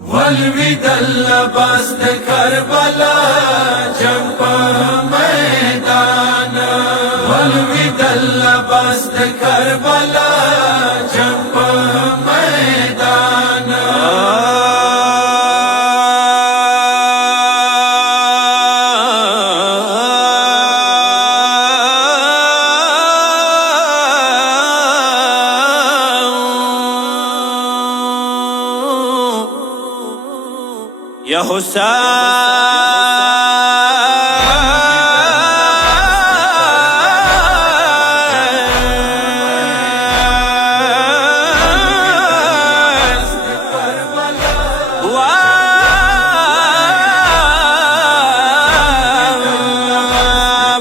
वलविदल बस्त Karbala jump मैदान वलविदल बस्त Karbala jump मैदान या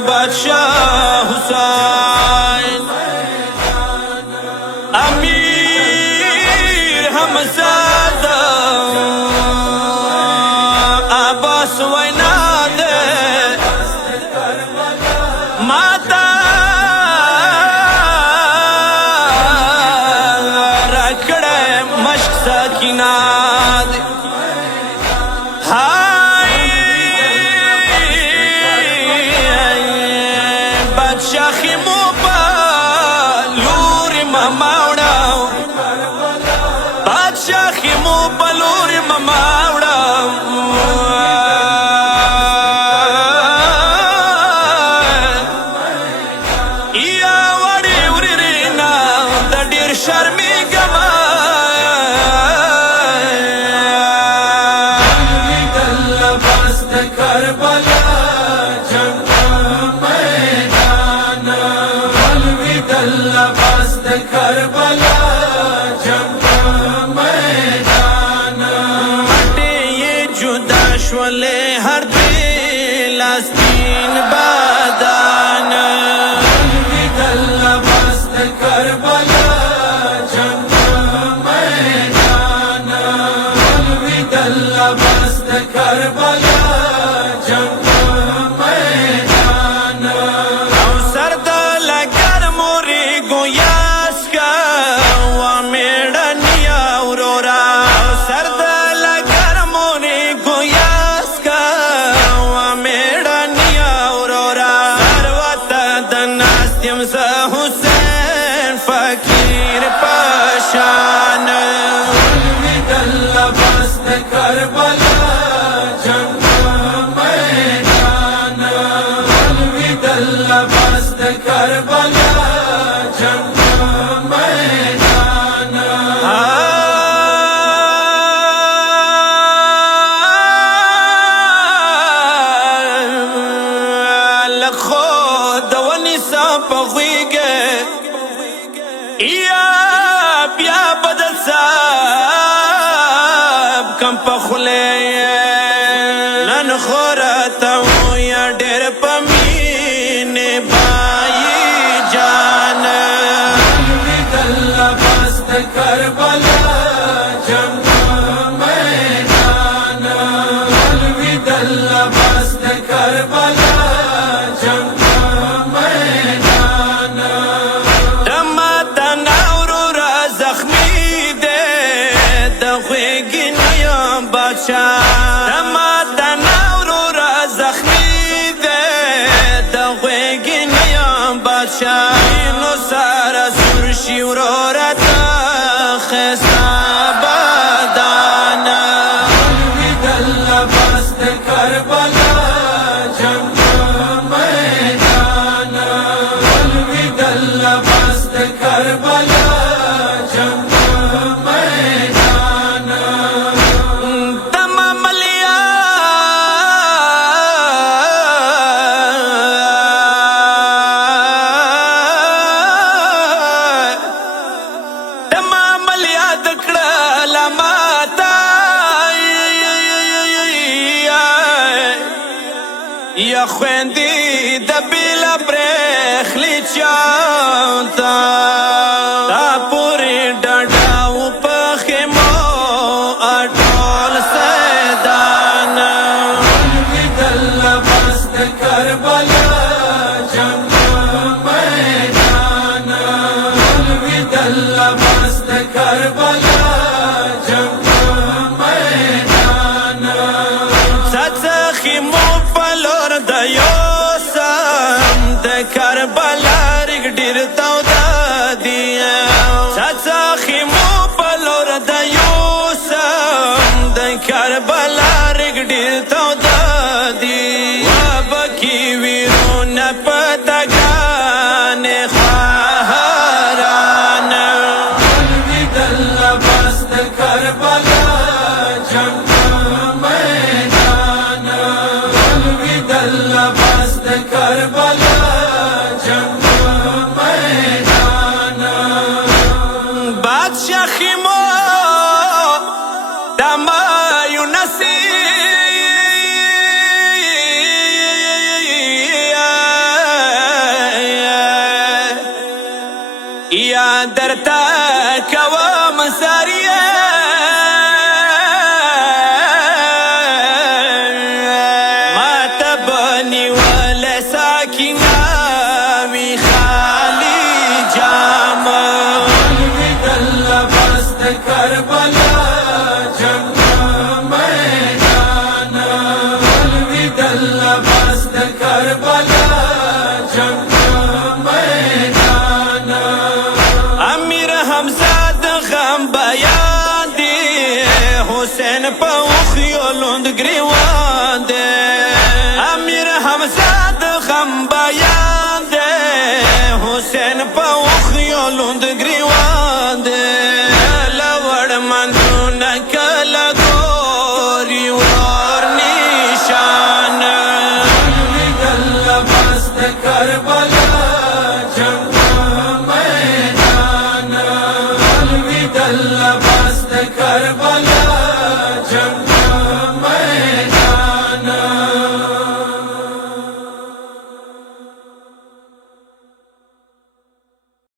बादशाह हुसैन अमीर हमज़ादा अब्बास वैनाद माता रखड़े मश्क सकीनाद हाय बादशाह खिमो पलूर ममावड़ा बादशाह खिमो पलूर ममावड़ा शर्मी गमा वलविदल बस्त करबला जंप मैदान वलविदल बस्त करबला जंप मैदान हटे ये जुदा शवले हर दिल आस्तीन बादान वलविदल बस्त करबला बस्त करबला जंप मैदान सरदल गर मोरी गोयास का वा मेड़निया उरोरा सरदल गर मोरी गोयास का वा मेड़निया उरोरा सर्वत दनास्यम स हुसैन फकीर पशान वलविदल बस्त करबला जंप मैदान वलविदल बस्त करबला जंप मैदान लखो दवनी सा पगीगे या बिया बदल सा कम पखले नन खोरता हूँ या डेर पमीने बाई जान वलविदल बस्त करबला जंप मैदान वलविदल बस्त करबला जंप मैदान टमाटा नाउरूरा जख्मी दे दखेगी टमाटा नाउरूरा जख्मी दे दखेगी नया बादशाह नो सारा सुरशी उरोरता खैसा बादान वलविदल बस्त करबला जंप मैदान वलविदल बस्त करबला जंप मैदान या ख्वेंदी दबिला ब्रेखली चांता ता पूरी डडाऊ पखेमो अटोल सैदान वलविदल बस्त करबला जंप मैदान वलविदल बस्त करबला जंप मैदान کربلا جنگ میدان الودل لباس د کربلا جنگ میدان بادشاہ خیمو دما یونسی یا درتا کوا مساریه ما تبنی ولا ساکینا وی خالی جام الودل لباس د کربلا جنگ میدان الودل لباس د کربلا جنگ میدان امیر حمزه د غم بیان دی حسین په خيو لوند گریوان دی امیر حمزه د غم بیان دی حسین په خيو لوند گریوان دی لوړ منځونه کله ګوري ور نشان الودل لباس د کربلا جنگ میدان الودل لباس د کربلا جنگ